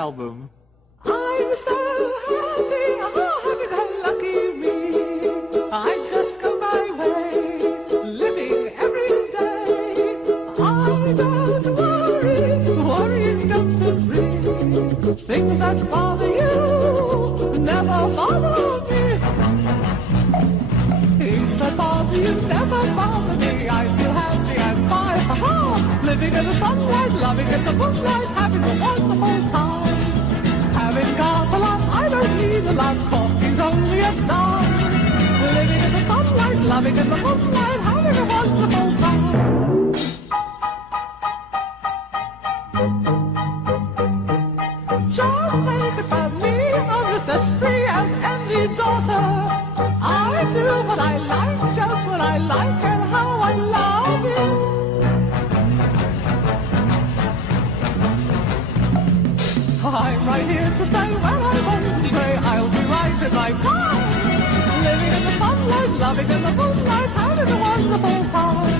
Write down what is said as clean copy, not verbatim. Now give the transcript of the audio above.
album. I'm so happy, happy-go-lucky me. I just go my way, living every day. I don't worry, worrying don't agree. Things that bother you never bother me. Things that bother you never bother me. I feel happy and fine, ha-ha. Living in the sunlight, loving in the moonlight, having a wonderful time. Having got a lot, I don't need a lot. Coffee's only a dime. Living in the sunlight, loving in the moonlight, having a wonderful time. Just take it from me, I'm just as free as any daughter. I do what I like, just what I like, and how I love it. I'm right here to stay where I want to stay. I'll be right in my prime. Living in the sunlight, loving in the moonlight, having a wonderful time.